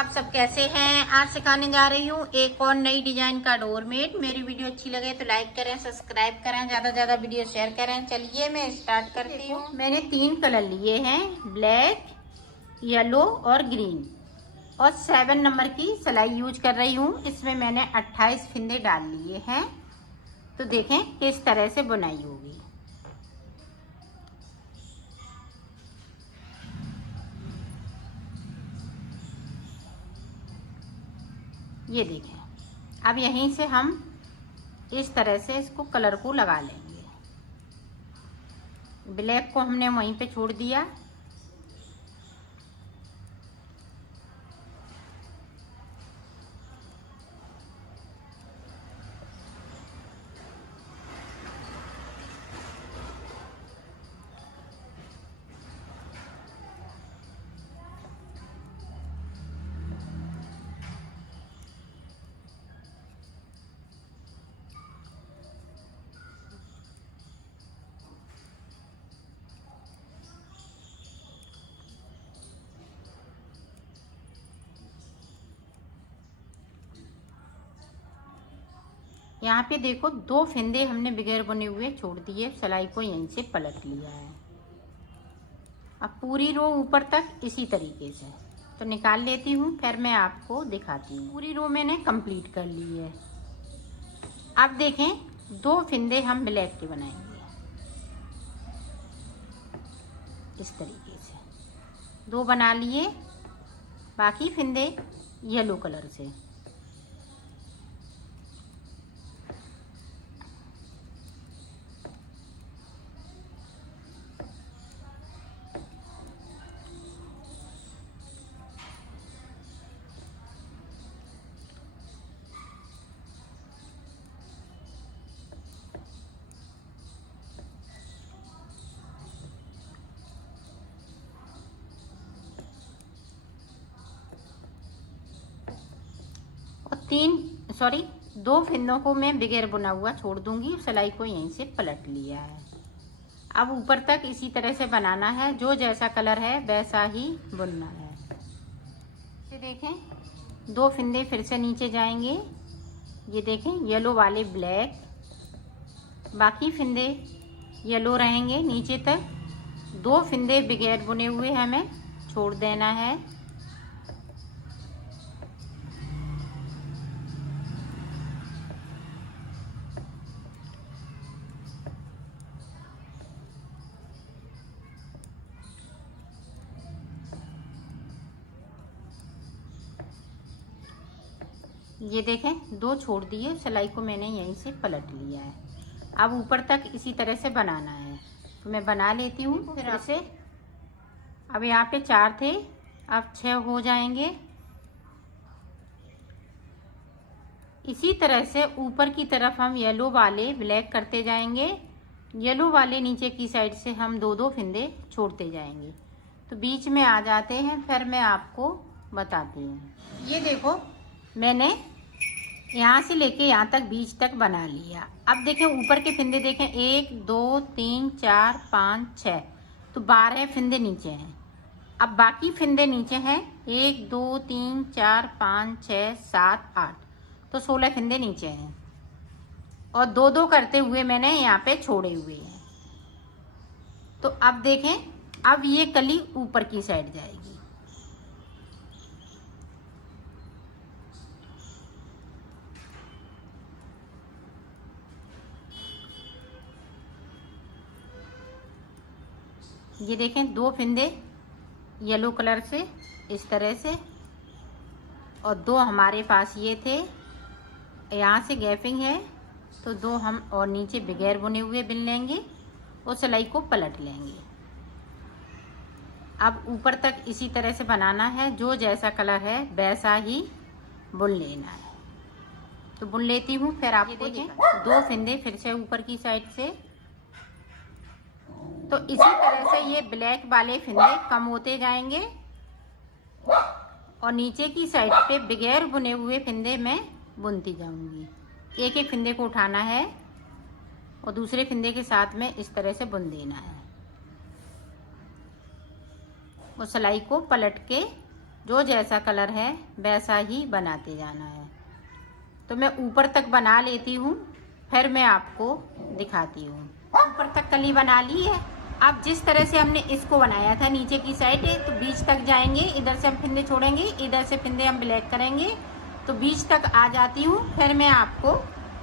आप सब कैसे हैं। आज सिखाने जा रही हूँ एक और नई डिजाइन का डोरमेट। मेरी वीडियो अच्छी लगे तो लाइक करें, सब्सक्राइब करें, ज्यादा से ज्यादा वीडियो शेयर करें। चलिए मैं स्टार्ट करती हूँ। मैंने 3 कलर लिए हैं, ब्लैक, येलो और ग्रीन, और 7 नंबर की सिलाई यूज कर रही हूँ। इसमें मैंने 28 फिंदे डाल लिए हैं। तो देखें किस तरह से बुनाई होगी। ये देखें। अब यहीं से हम इस तरह से इसको कलर को लगा लेंगे। ब्लैक को हमने वहीं पे छोड़ दिया। यहाँ पे देखो 2 फिंदे हमने बगैर बुने हुए छोड़ दिए, सिलाई को यहीं से पलट लिया है। अब पूरी रो ऊपर तक इसी तरीके से तो निकाल लेती हूँ, फिर मैं आपको दिखाती हूँ। पूरी रो मैंने कंप्लीट कर ली है। अब देखें 2 फिंदे हम ब्लैक के बनाएंगे इस तरीके से। 2 बना लिए, बाकी फिंदे येलो कलर से। और 2 फिंदों को मैं बगैर बुना हुआ छोड़ दूंगी। सिलाई को यहीं से पलट लिया है। अब ऊपर तक इसी तरह से बनाना है। जो जैसा कलर है वैसा ही बुनना है। ये देखें 2 फिंदे फिर से नीचे जाएंगे। ये देखें येलो वाले ब्लैक, बाकी फिंदे येलो रहेंगे नीचे तक। 2 फिंदे बगैर बुने हुए हमें छोड़ देना है। ये देखें 2 छोड़ दिए, सिलाई को मैंने यहीं से पलट लिया है। अब ऊपर तक इसी तरह से बनाना है। तो मैं बना लेती हूँ फिर से। अब यहाँ पे 4 थे, अब 6 हो जाएंगे। इसी तरह से ऊपर की तरफ हम येलो वाले ब्लैक करते जाएंगे। येलो वाले नीचे की साइड से हम 2-2 फिंदे छोड़ते जाएंगे। तो बीच में आ जाते हैं, फिर मैं आपको बताती हूँ। ये देखो मैंने यहाँ से लेके यहाँ तक बीच तक बना लिया। अब देखें ऊपर के फिंदे देखें, 1 2 3 4 5 6, तो 12 फिंदे नीचे हैं। अब बाकी फिंदे नीचे हैं 1 2 3 4 5 6 7 8, तो 16 फिंदे नीचे हैं। और 2-2 करते हुए मैंने यहाँ पे छोड़े हुए हैं। तो अब देखें, अब ये कली ऊपर की साइड जाएगी। ये देखें 2 फिंदे येलो कलर से इस तरह से, और 2 हमारे पास ये थे। यहाँ से गैपिंग है तो 2 हम और नीचे बगैर बुने हुए बिन लेंगे और सिलाई को पलट लेंगे। अब ऊपर तक इसी तरह से बनाना है। जो जैसा कलर है वैसा ही बुन लेना है। तो बुन लेती हूँ, फिर आपको देखें 2 फिंदे फिर से ऊपर की साइड से। तो इसी तरह से ये ब्लैक वाले फिंदे कम होते जाएंगे और नीचे की साइड पे बगैर बुने हुए फिंदे मैं बुनती जाऊंगी। एक एक फिंदे को उठाना है और दूसरे फिंदे के साथ में इस तरह से बुन देना है। और सिलाई को पलट के जो जैसा कलर है वैसा ही बनाते जाना है। तो मैं ऊपर तक बना लेती हूँ, फिर मैं आपको दिखाती हूँ। ऊपर तक कली बना ली है। अब जिस तरह से हमने इसको बनाया था नीचे की साइड, तो बीच तक जाएंगे, इधर से हम फिंदे छोड़ेंगे, इधर से फिंदे हम ब्लैक करेंगे, तो बीच तक आ जाती हूँ, फिर मैं आपको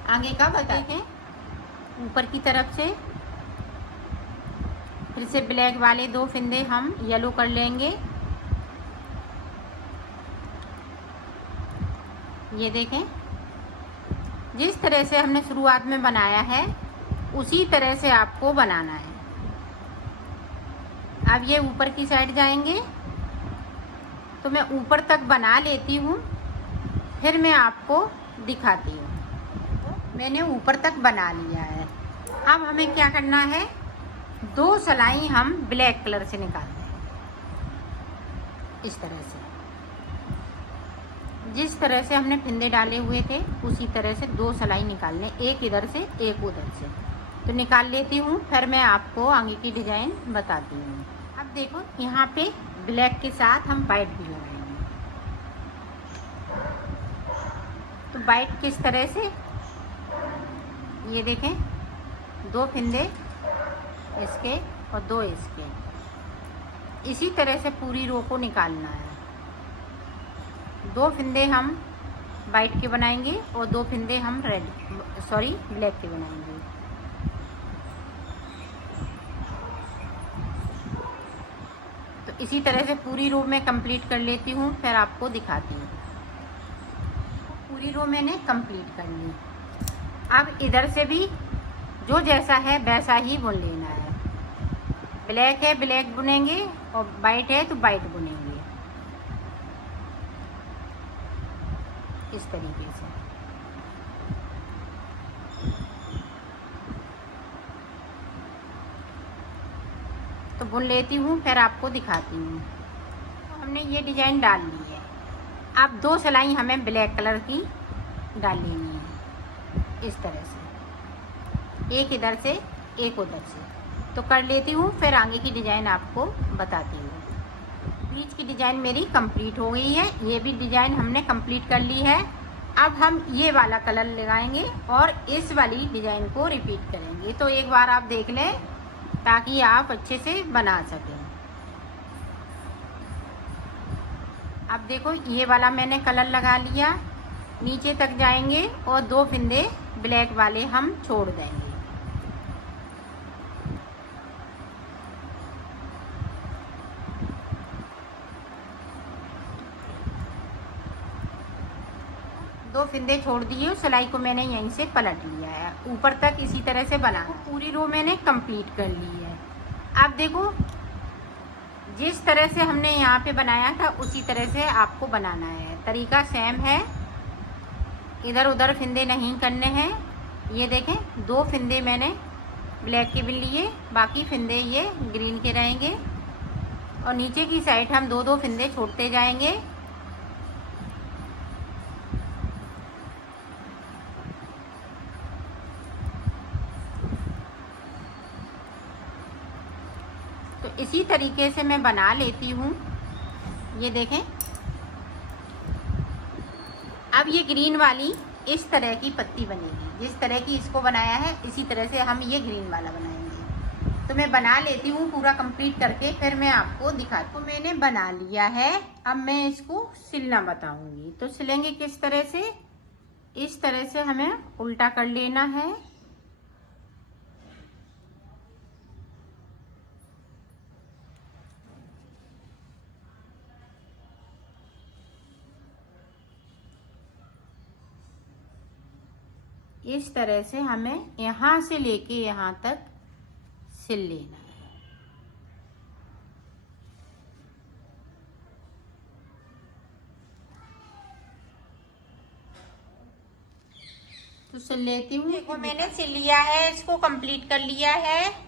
आगे का बताते हैं। ऊपर की तरफ से फिर से ब्लैक वाले 2 फिंदे हम येलो कर लेंगे। ये देखें, जिस तरह से हमने शुरुआत में बनाया है उसी तरह से आपको बनाना है। अब ये ऊपर की साइड जाएंगे, तो मैं ऊपर तक बना लेती हूँ, फिर मैं आपको दिखाती हूँ। मैंने ऊपर तक बना लिया है। अब हमें क्या करना है, 2 सिलाई हम ब्लैक कलर से निकालते हैं। इस तरह से, जिस तरह से हमने फिंदे डाले हुए थे उसी तरह से 2 सिलाई निकालने, एक इधर से एक उधर से। तो निकाल लेती हूँ, फिर मैं आपको आगे की डिजाइन बताती हूँ। अब देखो, यहाँ पे ब्लैक के साथ हम वाइट भी लगाएंगे। तो वाइट किस तरह से, ये देखें, 2 फिंदे इसके और 2 इसके, इसी तरह से पूरी रो को निकालना है। 2 फिंदे हम वाइट के बनाएंगे और 2 फिंदे हम ब्लैक के बनाएंगे। तो इसी तरह से पूरी रो में कंप्लीट कर लेती हूँ, फिर आपको दिखाती हूँ। पूरी रो मैंने कंप्लीट कर ली। अब इधर से भी जो जैसा है वैसा ही बुन लेना है। ब्लैक है ब्लैक बुनेंगे और वाइट है तो वाइट बुनेंगे, इस तरीके से। तो बुन लेती हूँ, फिर आपको दिखाती हूँ। तो हमने ये डिजाइन डाल ली है। अब 2 सिलाई हमें ब्लैक कलर की डाल लेनी है, इस तरह से, एक इधर से एक उधर से। तो कर लेती हूँ, फिर आगे की डिजाइन आपको बताती हूँ। बीच की डिजाइन मेरी कंप्लीट हो गई है, ये भी डिजाइन हमने कंप्लीट कर ली है। अब हम ये वाला कलर लगाएंगे और इस वाली डिजाइन को रिपीट करेंगे। तो एक बार आप देख लें ताकि आप अच्छे से बना सकें। अब देखो, ये वाला मैंने कलर लगा लिया, नीचे तक जाएंगे और 2 फिंदे ब्लैक वाले हम छोड़ देंगे। दो फिंदे छोड़ दिए, सिलाई को मैंने यहीं से पलट लिया है, ऊपर तक इसी तरह से बना। पूरी रो मैंने कंप्लीट कर ली है। अब देखो, जिस तरह से हमने यहाँ पे बनाया था उसी तरह से आपको बनाना है। तरीका सेम है, इधर उधर फिंदे नहीं करने हैं। ये देखें, 2 फिंदे मैंने ब्लैक के बिन लिए, बाकी फिंदे ये ग्रीन के रहेंगे और नीचे की साइड हम 2-2 फिंदे छोड़ते जाएंगे। तो इसी तरीके से मैं बना लेती हूँ। ये देखें, अब ये ग्रीन वाली इस तरह की पत्ती बनेगी, जिस तरह की इसको बनाया है इसी तरह से हम ये ग्रीन वाला बनाएंगे। तो मैं बना लेती हूँ पूरा कंप्लीट करके, फिर मैं आपको दिखाती हूँ। मैंने बना लिया है, अब मैं इसको सिलना बताऊंगी। तो सिलेंगे किस तरह से, इस तरह से हमें उल्टा कर लेना है। इस तरह से हमें यहाँ से लेके यहाँ तक सिल लेना है। तो सिल लेती हूँ। देखो, मैंने सिल लिया है, इसको कंप्लीट कर लिया है।